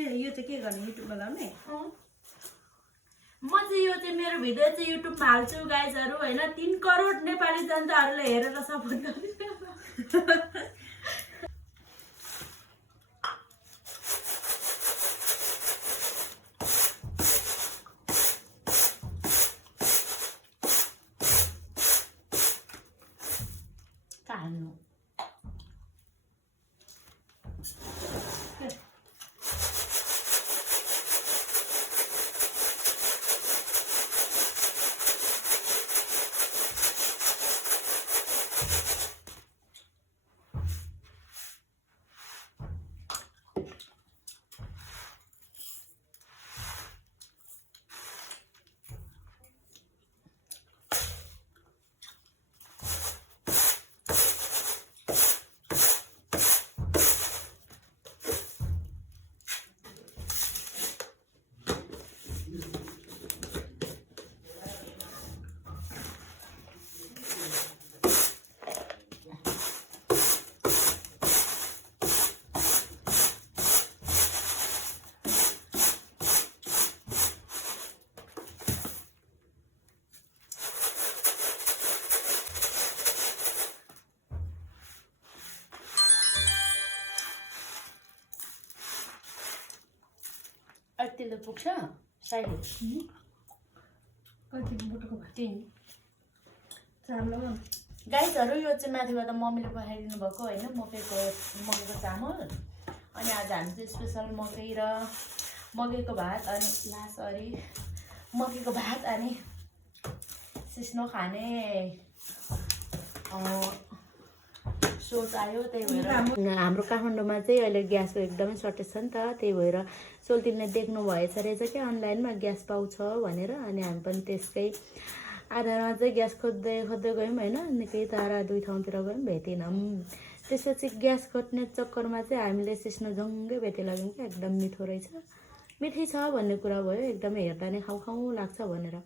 के यो चाहिँ के गर्ने युट्युबमा लाउने म चाहिँ यो चाहिँ मेरो भिडियो चाहिँ युट्युबमा हाल्छु गाइजहरु हैन 3 करोड नेपाली जनताहरुले हेरेर सपोर्ट गर्नु काल्नु अतिले पुग्छ साइले कति बोटको भयो 3 चामल गाइजहरु यो चाहिँ माथिबाट मम्मीले पठाइदिनु भएको हैन मकैको चामल अनि आज हामी चाहिँ स्पेशल मकै र मकैको भात अनि लासरी मकैको भात अनि सिस्नो खाने सोच आयो त्यही भएर हाम्रो काठमाडौँमा चाहिँ अहिले ग्यासको एकदमै सर्टेज छ नि त त्यही भएर सोल्टिमले देख्नु भएछ रहेछ के अनलाइनमा ग्यास पाउँछ भनेर अनि हामी पनि त्यसकै आधारमा चाहिँ ग्यास खोज्दै गयौँ हैन निकै टाढा 2 ठाउँतिर गयौँ भेटेनौँ त्यसपछि ग्यास खोज्ने चक्करमा चाहिँ हामीले सिस्नो जङ्गै भेटे लाग्यौँ कि एकदम मिठो रहेछ मिठै छ भन्ने कुरा भयो एकदमै हेर्दा नै खाउ लाग्छ भनेर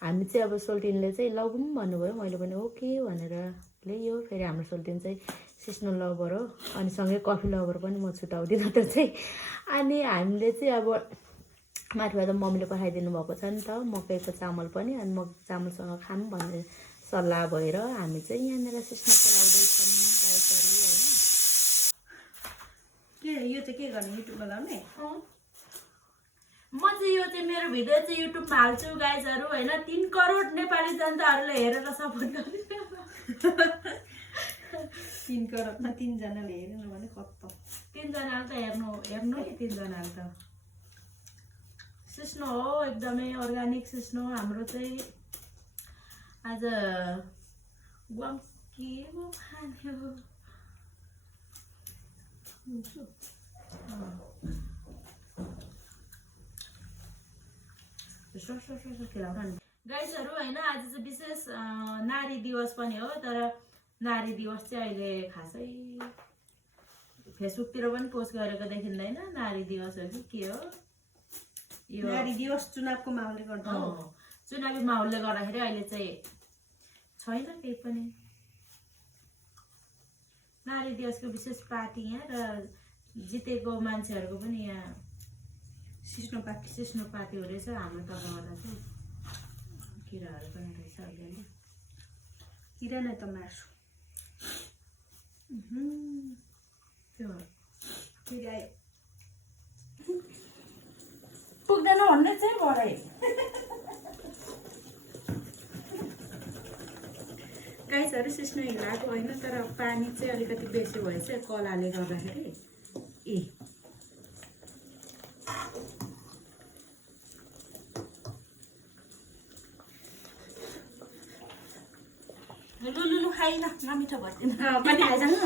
हामी चाहिँ अब सोल्टिनले चाहिँ लगौँ भन्नुभयो मैले पनि ओके भनेर ल्यायो फेरि हाम्रो सोल्टिन चाहिँ सिस्नो लभर हो अनि सँगै कफी लभर पनि म छुटाउँदिनँ त्यो चाहिँ अनि हामीले चाहिँ अब माथिबाट मम्मीले पठाइदिनु भएको छ नि त मकैको चामल पनि अनि मकैको चामलसँग खाऊँ भन्ने सल्लाह भएर हामी चाहिँ यहाँनिर सिस्नो चलाउँदैछौँ गाइसहरू हैन के यो चाहिँ के गर्ने युट्युबमा लाउने म चाहिँ यो चाहिँ मेरो भिडियो चाहिँ युट्युबमा हाल्छु गाइजहरु हैन 3 करोड नेपाली जनताहरुले हेरेर सपोर्ट गर्नु 3 करोडमा 3 जनाले हेरेन भने खत्तम 3 जनाले त हेर्नु है 3 जनाले त सिस्नो हो एकदमै अर्गानिक सिस्नो हाम्रो चाहिँ आज गुम के हो खाने हो गाइसहरु हैन आज चाहिँ विशेष नारी दिवस पनि हो तर नारी दिवस चाहिँ अहिले खासै फेसबुकतिर पनि पोस्ट गरेको देखिँदैन नारी दिवस हो कि के हो यो नारी दिवस चुनावको माहौलले गर्दा चुनावी माहौलले गर्दाखेरि अहिले चाहिँ छैन केही पनि नारी दिवसको विशेष पार्टी यहाँ र जितेको मान्छेहरुको पनि यहाँ सिस्नो पार्टी हो रहेछ हाम्रो तर्फबाट चाहिँ किराहरु पनि रहेछ अलिअलि किरा नै त मार्छु त्यो किरा पुग्दैन भन्ने चाहिँ भरै गाइसहरु सिस्नो हिलाएको होइन तर पानी चाहिँ अलिकति बेसी भएछ कलाले गर्दाखेरि ए लुलु खाइन नमिठो भर्दिन पनि खाइजानु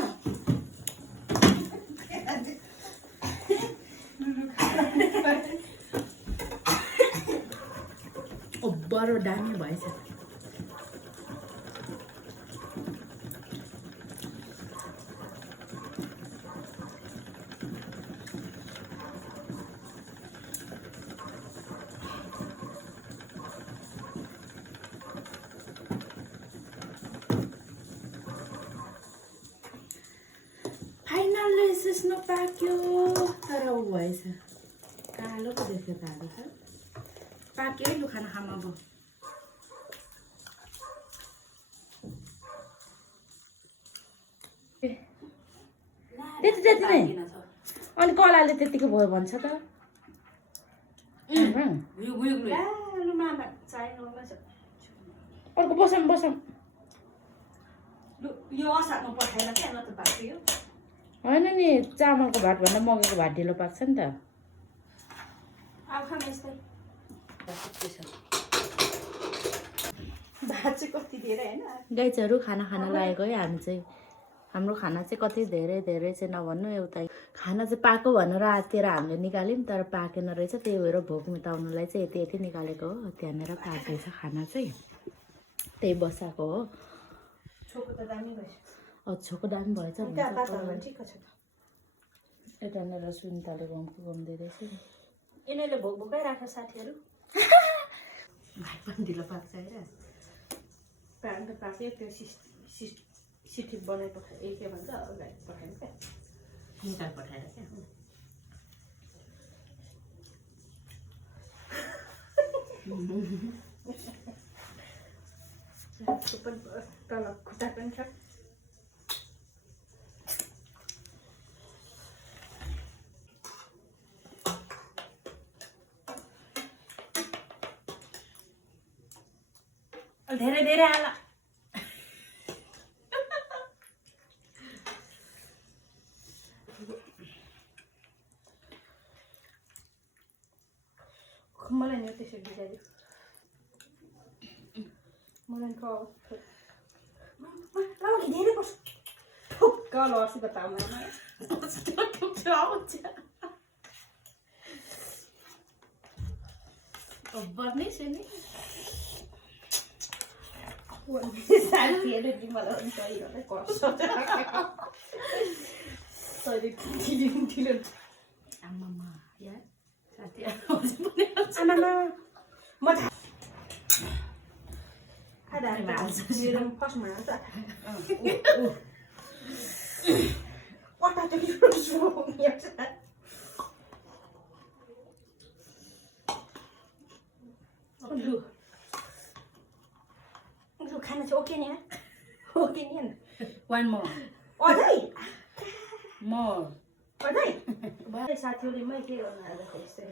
बडो दामी भएछ फाइनल्ली सिस्नो पाक्यो तर उ भएछ कालो पो देख्यो त आलु त पाक्यो लु खाना खाम अब त्यति नै अनि कलाले त्यतिको भयो भन्छ त अर्को बसौँ बसौँ यो असारमा पठाएर क्या न त पाक्यो होइन नि चामलको भात भन्दा मकैको भात ढिलो पाक्छ नि त अब खाम यस्तै भात चाहिँ कति धेरै होइन गाइजहरू खाना खान लागेको है हामी चाहिँ हाम्रो खाना चाहिँ कति धेरै धेरै चाहिँ नभन्नु एउटा खाना चाहिँ पाएको भनेर आत्तिएर हामीले निकाल्यौँ तर पाकेन रहेछ त्यही भएर भोक मेटाउनुलाई चाहिँ यति यति निकालेको हो त्यहाँनिर पाकेछ खाना चाहिँ त्यही बसाएको हो छोको त दामी भएछ छोको दामी भएछ ठिक छ यतानिर सुनिताले घुम दिँदैछ यिनीहरूले भोक भोकै राख्छ साथीहरू भाइ पनि ढिलो पाक्छ होइन प्राण त पाक्यो त्यो सिटी बनाइ पठाए के भन्छ गाई पठाएर क्या निकाल पठाएर क्या तल खुट्टा पनि छ धेरै धेरै आला मलाई नि त्यसरी बिगाऱ्यो मलाई धेरै पर्छ ठुक्क लसित ताउमा बर्ने नि साथीहरूले मलाई पनि सही गर्छ आमामा या आमामा म फर्स्टमा खाना चाहिँ ओके नि ओके नि वान मोर अझै मोर अझै साथीहरूले मै के गर्नु आज यस्तै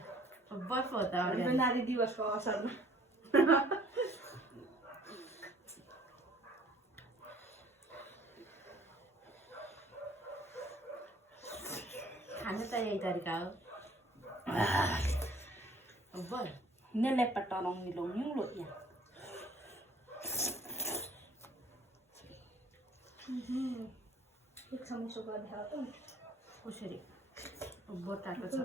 बर्फ हो त नारी दिवसको अवसरमा खानु त यही तरिका हो बर नेले पटाउनु लो यहाँ एक समय सो गर्दा कसरी बताएको छ